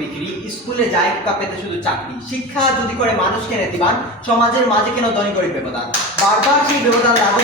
বিক্রি স্কুলে যায় কাপেতে শুধু চাকরি। শিক্ষা যদি করে মানুষকে নেতিবান সমাজের মাঝে কেন ধনী করে ব্যবধান বারবার সেই ব্যবধান লাঘবে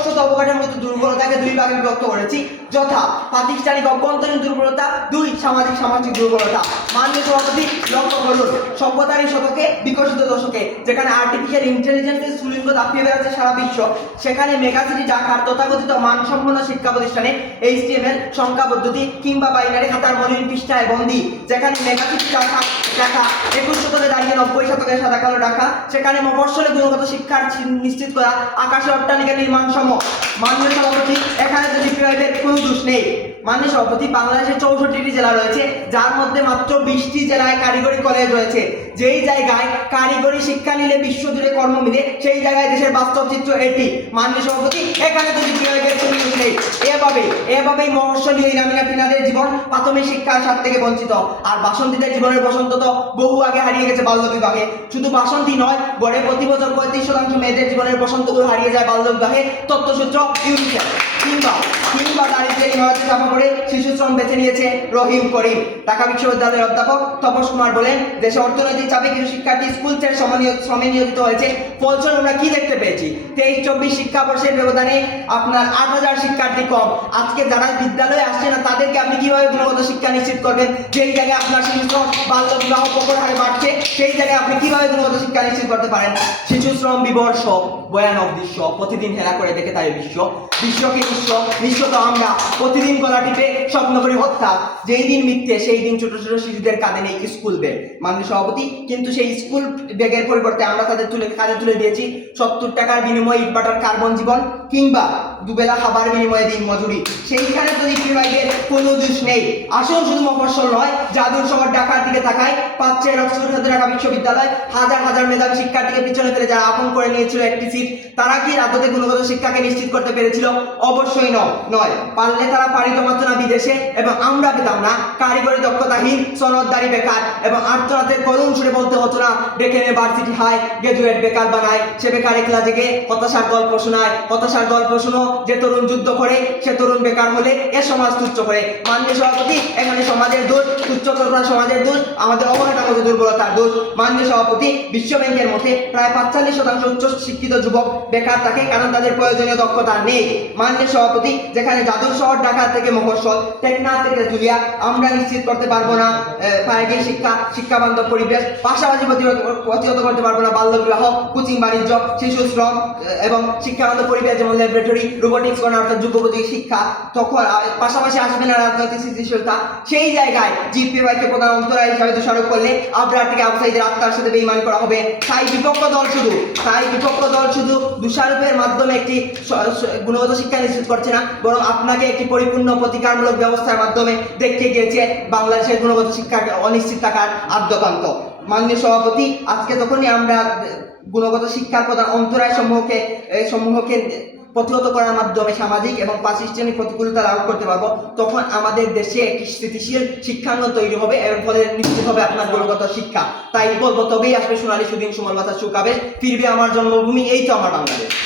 স্পষ্টত অবকাঠামোগত দুর্বলতাকে দুই ভাগে বিভক্ত করেছি। যথা প্রাতিষ্ঠানিক অভ্যন্তরীণ দুর্বলতা, দুই সামাজিক সামাজিক দুর্বলতা। মাননীয় সভাপতি লক্ষ্য করুন, সভ্যতার এই শতকে, বিকশিত দশকে, যেখানে আর্টিফিশিয়াল ইন্টেলিজেন্সের সুলিঙ্গ দাপিয়ে বেড়াচ্ছে সারা বিশ্ব, সেখানে মেগাসিটি ঢাকার তথাকথিত মানসম্পন্ন শিক্ষা প্রতিষ্ঠানে এইচটিএমএল সংখ্যা পদ্ধতি কিংবা বাইনারি খাতার মলিন পৃষ্ঠায় বন্দি, যেখানে মেগাসিটি ঢাকা ঢাকা একুশ শতকে দাঁড়িয়ে নব্বই শতকে সাদা কালো ঢাকা সেখানে মফস্বলে গুণগত শিক্ষার নিশ্চিত করা আকাশে অট্টালিকা নির্মাণ সম মাননীয় সভাপতি, এখানে যদি বিভাগের কোনো দোষ নেই। মাননীয় সভাপতি, বাংলাদেশের চৌষট্টিটি জেলা রয়েছে, যার মধ্যে মাত্র বিশটি জেলায় কারিগরি কলেজ রয়েছে। যেই জায়গায় কারিগরি শিক্ষা নিলে বিশ্বজুড়ে কর্ম মিলে, সেই জায়গায় দেশের বাস্তব চিত্র এটি। মাননীয় সভাপতি, এখানে যদি বিভাগের কোনো দোষ নেই। এভাবে এভাবেই মহর্ষণীয় এই নামিনা টিনাদের জীবন প্রাথমিক শিক্ষার স্বাদ থেকে বঞ্চিত। আর বাসন্তীদের জীবনের বসন্ত তো বহু আগে হারিয়ে গেছে বাল্য বিবাহে। শুধু বাসন্তী নয়, গড়ে প্রতি বছর পঁয়ত্রিশ শতাংশ মেয়েদের জীবনের বসন্তগুলো হারিয়ে যায় বাল্য বিবাহে। তত্ত্বসূত্র, ইউনিসেফ। কিংবা কিংবা দারিদ্রের ইমারতে চাপা পড়ে শিশু শ্রম বেছে নিয়েছে রহিম করিম। ঢাকা বিশ্ববিদ্যালয়ের অধ্যাপক তপস কুমার বলেন, দেশে অর্থনৈতিক চাপে কিছু শিক্ষার্থী স্কুল ছেড়ে শ্রমে নিয়োজিত হয়েছে। ফলস্বরূপ আমরা কি দেখতে পেয়েছি? তেইশ, চব্বিশ শিক্ষাবর্ষের ব্যবধানে আপনার আট হাজার শিক্ষার্থী কম। আজকে যারা বিদ্যালয়ে আসছে না, তাদেরকে আপনি কীভাবে গুণগত শিক্ষা নিশ্চিত করবেন? যেই জায়গায় আপনার শিশু শ্রম বাল্য বিবাহ প্রকট হারে বাড়ছে, সেই জায়গায় আপনি কীভাবে গুণগত শিক্ষা নিশ্চিত করতে পারেন? শিশু শ্রম বিবর্ষ অব দৃশ্য, প্রতিদিন হেরা করে দেখে তাই বিশ্ব। বিশ্বকে বিশ্ব বিশ্ব তো আমরা প্রতিদিন গলা টিপে স্বপ্ন করি হত্যা। যেই দিন মিথ্যে, সেই দিন ছোট ছোট শিশুদের কাঁধে নেই স্কুল ব্যাগ মাননীয় সভাপতি, কিন্তু সেই স্কুল ব্যাগের পরিবর্তে আমরা তাদের তুলে কাঁধে তুলে দিয়েছি সত্তর টাকার বিনিময়ে ইটবাটার কার্বন জীবন, কিংবা দুবেলা খাবার বিনিময়ে দিন মজুরি। সেইখানে তো যদি বিভাগের কোনো দোষ নেই। আসল শুধু মফস্বল নয় জাদুর শহর ঢাকার দিকে তাকায় পাচ্ছে রক্সপুর ঢাকা বিশ্ববিদ্যালয়, হাজার হাজার মেধাবী শিক্ষার্থীকে পিছনে ফেলে যারা আপন করে নিয়েছিল একটি সিট তারা কি রাততে গুণগত শিক্ষাকে নিশ্চিত করতে পেরেছিল? অবশ্যই নয় নয়। পারলে তারা পারিত মাত্র না বিদেশে, এবং আমরা পেতাম না। কারিগরি দক্ষতাহীন, সনদদারি বেকার, এবং আর্তনাথের করুণ সুরে বলতে হতো না ডেকে নে ভার্সিটি হাই গ্রাজুয়েট বেকার বানায়, সে বেকার একলা জেগে হতাশার গল্প শোনায়, হতাশার গল্প শুনো যে তরুণ যুদ্ধ করে, সে তরুণ বেকার হলে এ সমাজ তুচ্ছ করে। মাননীয় সভাপতি, এখানে সমাজের দোষ তুচ্ছতা সমাজের দোষ, আমাদের অবহেলাগত দুর্বলতার দোষ। মাননীয় সভাপতি, বিশ্ব ব্যাংকের মধ্যে প্রায় পাঁচচল্লিশ শতাংশ উচ্চ শিক্ষিত যুবক বেকার থাকে, কারণ তাদের প্রয়োজনীয় দক্ষতা নেই। মাননীয় সভাপতি, যেখানে জাদুর শহর ঢাকা থেকে মফস্বল, টেকনাফ থেকে তুলিয়া, আমরা নিশ্চিত করতে পারব না পায়গী শিক্ষা শিক্ষা বান্ধব পরিবেশ, পাশাপাশি প্রতিহত করতে পারব না বাল্য বিবাহ কোচিং, বাণিজ্য, শিশু শ্রম এবং শিক্ষা পরিবেশ, যেমন ল্যাবরেটরি রোবোটিক্স করা অর্থাৎ যুগোপযোগী শিক্ষা, তখন পাশাপাশি আসবে না রাজনৈতিক স্থিতিশীলতা, সেই জায়গায় জিপিওয়াইকে প্রধান অন্তরায় হিসাবে দোষারোপ করলে আবরার থেকে আবসাইদের আত্মার সাথে বেইমান করা হবে। তাই বিপক্ষ দল শুধু, তাই বিপক্ষ দল শুধু দোষারোপের মাধ্যমে একটি গুণগত শিক্ষা নিশ্চিত করছে না, বরং আপনাকে একটি পরিপূর্ণ প্রতিকারমূলক ব্যবস্থার মাধ্যমে দেখতে গিয়েছে বাংলাদেশের গুণগত শিক্ষার অনিশ্চিত থাকার আদ্যকান্ত। মাননীয় সভাপতি, আজকে তখনই আমরা গুণগত শিক্ষার প্রধান অন্তরায় সমূহকে সমূহকে প্রতিহত করার মাধ্যমে সামাজিক এবং প্রাতিষ্ঠানিক প্রতিকূলতা লাভ করতে পারব। তখন আমাদের দেশে একটি স্থিতিশীল শিক্ষাঙ্গন তৈরি হবে, এর ফলে নিশ্চিত হবে আপনার গুণগত শিক্ষা। তাই বলব, তবেই আসবে সোনালী সুদিন সুমন মাথা সুকাবে ফিরবে আমার জন্মভূমি, এই তো আমার বাংলাদেশ।